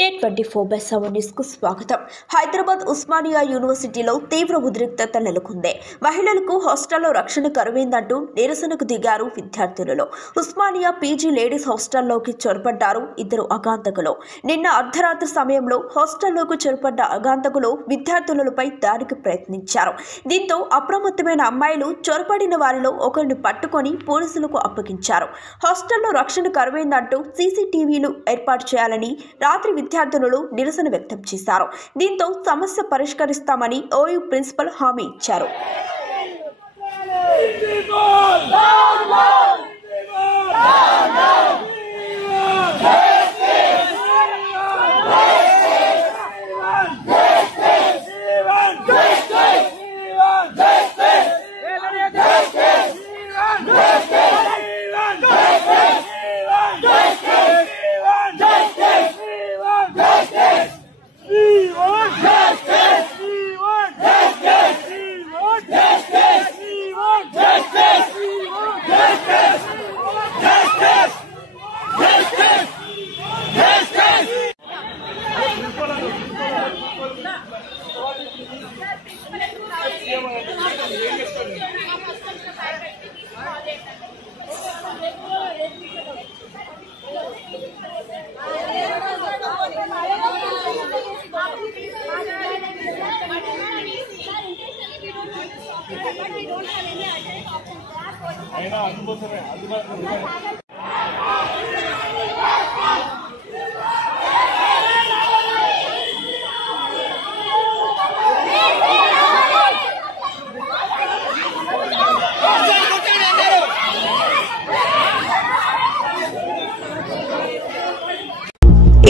T24/7 news కు స్వాగతం. హైదరాబాద్ ఉస్మానియా యూనివర్సిటీలో తీవ్ర ఉద్రిక్తత నెలకొంది. మహిళలకు హాస్టల్లో రక్షణ కరువైందంటూ నిరసనకు దిగారు విద్యార్థులు. ఉస్మానియా పీజీ లేడీస్ హాస్టల్లోకి చొరబడ్డారు ఇద్దరు అగాంతకులు. నిన్న అర్ధరాత్రి సమయంలో హాస్టల్లోకి చొరబడ్డ అగాంతకులు విద్యార్థులపై దాడికి ప్రయత్నించారు. దీంతో అప్రమత్తమైన అమ్మాయిలు చొరబడిన వారిలో ఒకరిని పట్టుకొని పోలీసులకు అప్పగించారు. హాస్టల్లో రక్షణ కరువైందంటూ సీసీటీవీలు ఏర్పాటు చేయాలని రాత్రి విద్యార్థులు నిరసన వ్యక్తం చేశారు. దీంతో సమస్య పరిష్కరిస్తామని ఓయూ ప్రిన్సిపల్ హామీ ఇచ్చారు.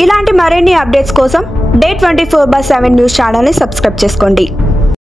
ఇలాంటి మరిన్ని అప్డేట్స్ కోసం Day24/7 న్యూస్ ఛానల్ని సబ్స్క్రైబ్ చేసుకోండి.